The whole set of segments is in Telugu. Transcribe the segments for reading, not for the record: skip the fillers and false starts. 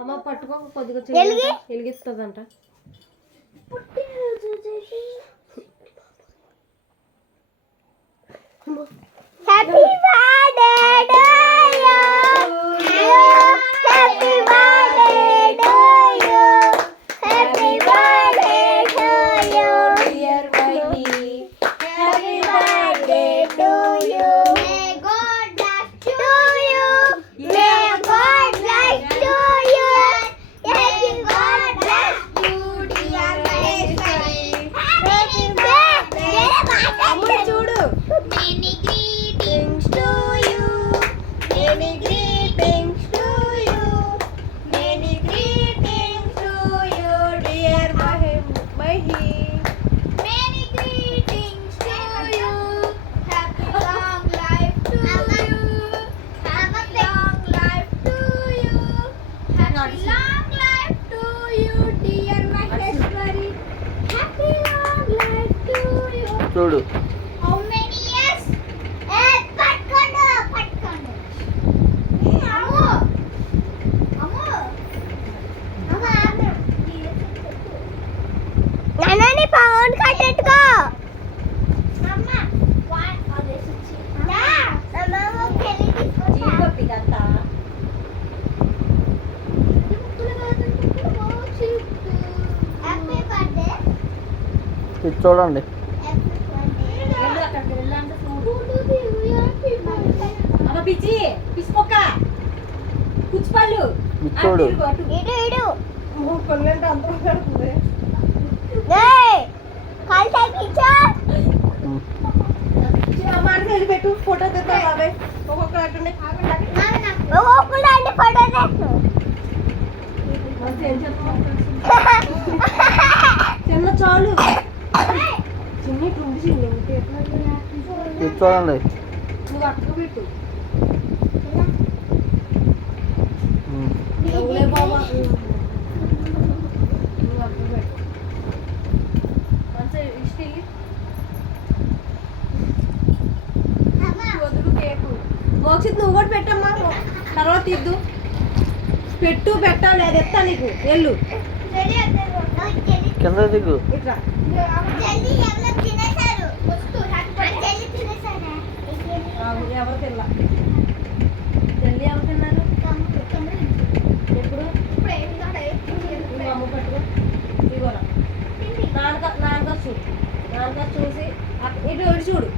అమ్మ పట్టుకో కొద్దిగా వెలిగిస్తుందంట. Happy birthday to you, happy birthday to you, happy birthday to you dear Vaini, happy birthday to you. May God bless to you, may God bless to you, happy birthday to dear Maheshwari, happy birthday. అమ్మ చూడు. Many greetings to you, many greetings to you, many greetings to you, dear Mahi. Many greetings to you, happy long life to you, happy long life to you, happy long life to you, dear Maheshwari, happy long life to you. చూడు. How many years? పట్టుకోండి. నాన్న పవన్ కట్టెట్టుకో. ఇది చూడండి. పిచ్చి పిచ్చిపోక్క పుచ్చిపళ్ళు చూడు. ఇడు కొన్నంటే అందరూ పెడుతుంది. కాల్ తగ్గించా. మాట పెట్టు ఫోటో తెద్దాం బాబాయ్. ఒక్కొక్కరు అట్టుండే ఒక్కొక్కరు అంటే ఫోటో తెచ్చు. చిన్న చాలు చిన్న ఇట్లుండి చిన్న ఇది చూడండి. నువ్వు అట్టుకు పెట్టు. బాబా నువ్వు అట్టుకు పెట్టు. వదులు కేకు. మోక్షిత్ నువ్వు కూడా పెట్టమ్మా, తర్వాత ఇద్దు. పెట్టు పెట్టాలి, అది ఎత్తా నీకు. వెళ్ళు కింద దిగు. ఇట్లా ఎవరు తిన్నా జల్లి ఎవరు తిన్నారు ఎప్పుడు అమ్మ పట్టుకో. ఇగోరా నాన్నగా చూసి ఇటు ఇటు చూడు.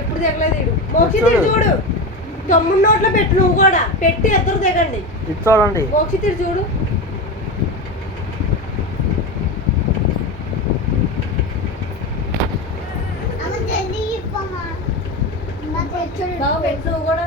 ఎప్పుడు దిగలేదు ఇడు. మోక్షి తిరిగి చూడు. తమ్ముడు నోట్లో పెట్టు. నువ్వు కూడా పెట్టి ఇద్దరు దిగండి. ఇది చూడండి. మోక్షి తిరిగి చూడు. బాగా పెట్టు. నువ్వు కూడా